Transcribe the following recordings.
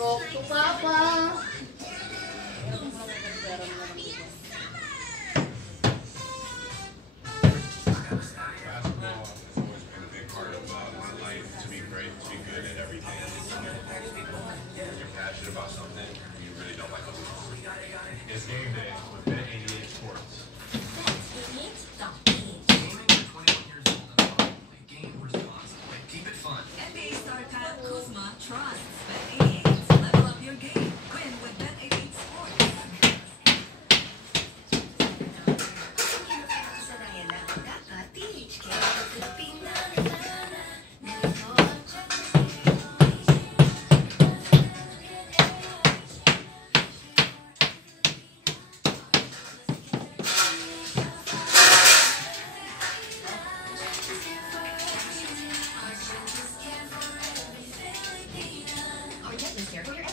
Talk to Papa. It's game day with Bet88 Sports. Game responsibly. Keep it fun. NBA star Kyle Kuzma trusts Bet88. Level up your game. Win with Bet88 Sports.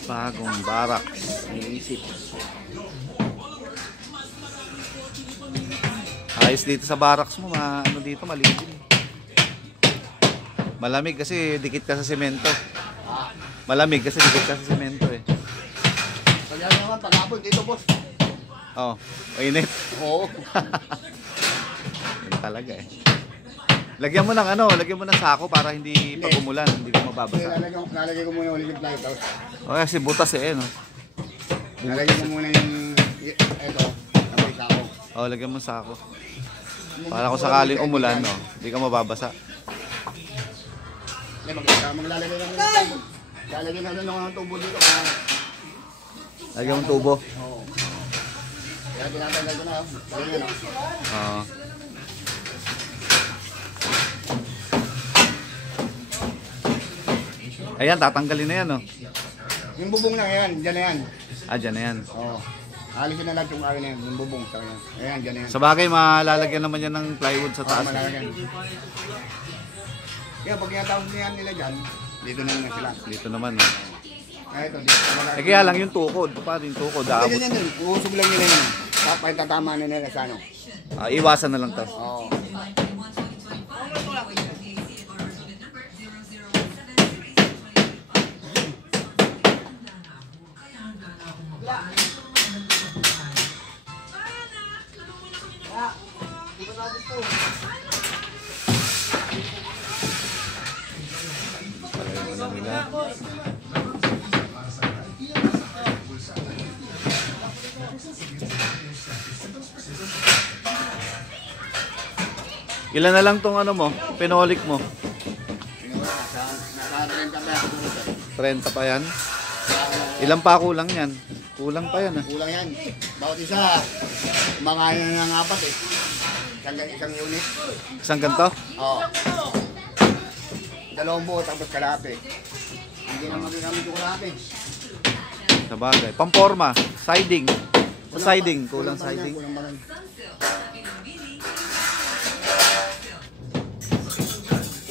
Bagong barracks. Iisip. Ayos dito sa barracks mo. Ano dito, malilim. Malamig kasi dikit ka sa semento. Malamig kasi dikit ka sa semento eh. Kaya naman, pag-apon dito, boss. Oh, mainit. Oo. Yan talaga eh. Lagyan mo ng ano, lagyan mo ng sako para hindi pag umulan, hindi ka mababasa. Lalagay ko muna ulit yung lighthouse. O kasi butas eh, no? Lalagay ko muna yung, ito, yung sako. O, lagyan mo ng sako. Para kung sakaling umulan, no, hindi ka mababasa. Maglalagay naman ng tubo. Lalagay naman ng tubo dito. Lagyan mo ng tubo. Oo. Kaya tinatanggal ko na. Lagyan na. Oo. Ayan, tatanggalin na yan, no? Yung bubong na yan, dyan na yan. Ah, dyan na yan. Oo. Alisin na lang yung akin na yan, yung bubong sa kanya. Ayan, dyan na yan. Sa bagay, malalagyan naman yan ng plywood sa taas. Malalagyan. Kaya pag tinatawag niyan nila dyan, dito na naman sila. Dito naman, no? Ito, dito. Eh, kaya lang yung tukod. Paano yung tukod? Daabot. Ganyan yan, uusog lang nila yan. Tapos tatama na nila sa ano. Iwasan na lang to. Oo. Ilan na lang tong ano mo, pinolik mo? Nasa 30 pa yan. 30 pa yan? Ilan pa kulang yan? Kulang pa yan ah. Kulang yan. Bawat isa, kumakain na ng apat eh. Isang unit. Isang ganto? Oo. Dalawang buo tapos kalahati. Hindi na magagamit yung kalahati. Sa bagay. Pamporma, siding. Sa siding, kulang siding. Kulang pa rin.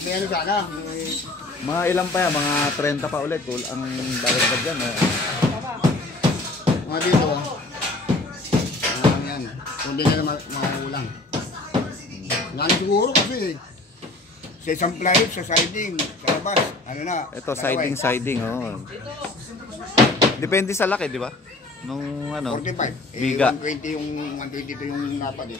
May ano sana? Mga ilan pa yan? Mga 30 pa ulit. Ang bagay dyan. Mga dito. Yan. Kung di na mga ulang. Nga na siguro kasi sa isang plywood, sa siding, sa labas, ano na. Ito, siding, oh. Depende sa laki, di ba? Nung ano, 45. biga. 120 yung 120 ito yung napad eh.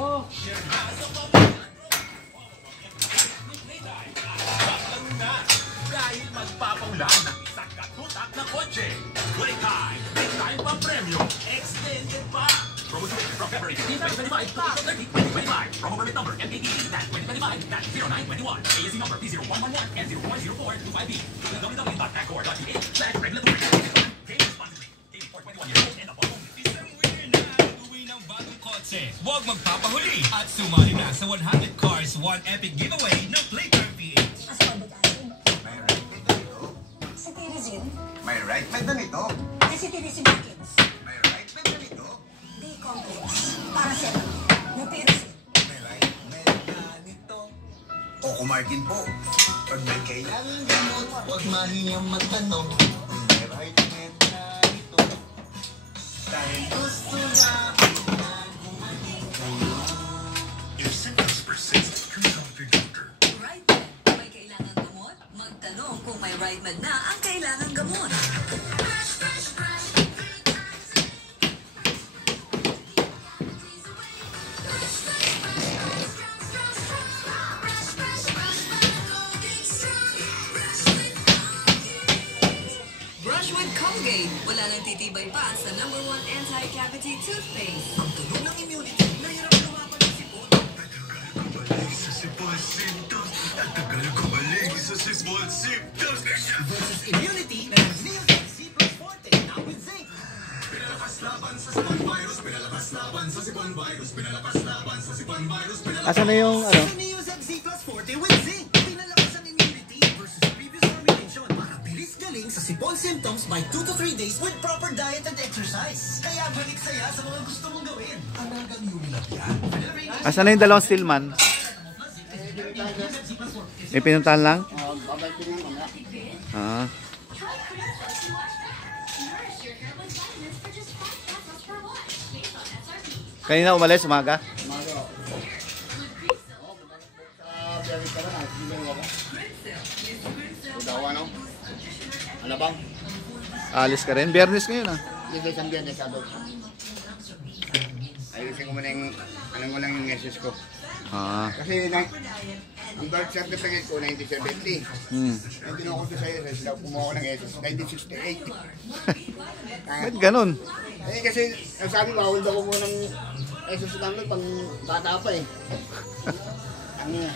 Oh. Dahil magpapaulan ng isang katutak na kotse. Big time pa premyo, extended pa. Promo switch from February 15, 2025 to April 30, 2025. Promo permit number MAPE-2025-2021. ASC number P0111 and 0.0425B. www.accor.ph/regulatory. Game responsibly. Game for 21 years old and above only. Isang winner na nag-uwi ng bagong kotse. Huwag magpapahuli at sumali na sa 100 Cars 1 Epic Giveaway ng Playterm PH. Sa Tirizin? May right med na nito. Kasi Tirizin Kids. May right med na nito. D-complex. Para sa na Tirizin. May right med na nito. Coco Martin po. Pag may kailangan gamot, huwag mahiyang magtanong. May right hand na ito. Dahil gusto namin na gumaling kayo. If symptoms persist, consult your doctor. RightMed. Kung may kailangan gamot, magtanong kung may RightMed na ang kailangan gamot. Brush with Colgate. Wala nang titibay pa sa #1 anti-cavity toothpaste. Ang tulong ng immunity, nahirap lumaban ng sipon. Balik sa sipon symptoms. At tagal ko balik sa sipon symptoms. Versus immunity na Neosec C plus Forte, now with zinc. Pinalakas laban sa sipon virus. Pinalakas laban sa sipon virus. Pinalakas laban sa sipon virus. Asan na yung ano? Sa Neosec C plus Forte with zinc. Pinalakas ang immunity versus previous formulation para bilis galing sa sipon symptoms by 2 to 3 days with proper diet and exercise. Kaya balik saya sa mga gusto mong gawin. Hanggang Unilab yan. Asan na yung dalawang stillman? May pinuntahan lang? Babay ko lang mamaya. Ah. Try Korean Plus Wash Back. Nourish your hair with vitamins for just 5 pesos per wash. Based on SRP. Kanina umalis, umaga? Umaga ako. With Grease Silk. Sa Berry ka lang, silong ako. Gritzel. Use Gritzel. Daw ano? Alabang? Alis ka rin. Biyernes ngayon ah. Hindi isang biyernes sa doon. Ayusin ko muna yung, anong ko lang yung SS ko. Ah. Kasi ang birth certificate ko, 1970. Yung kinuha ko sa SS, daw kumuha ko ng SS, 1968. Ba't ganun? Eh kasi, ang sabi, bawal daw kumuha ng SS namin pang bata pa eh. Ano nga?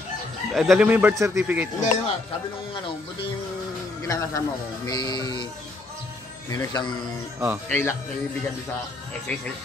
Eh, dali mo yung birth certificate mo. Hindi naman, sabi nung ano, buti yung ginakasama ko, meron siyang Oh. kaibigan sa SS.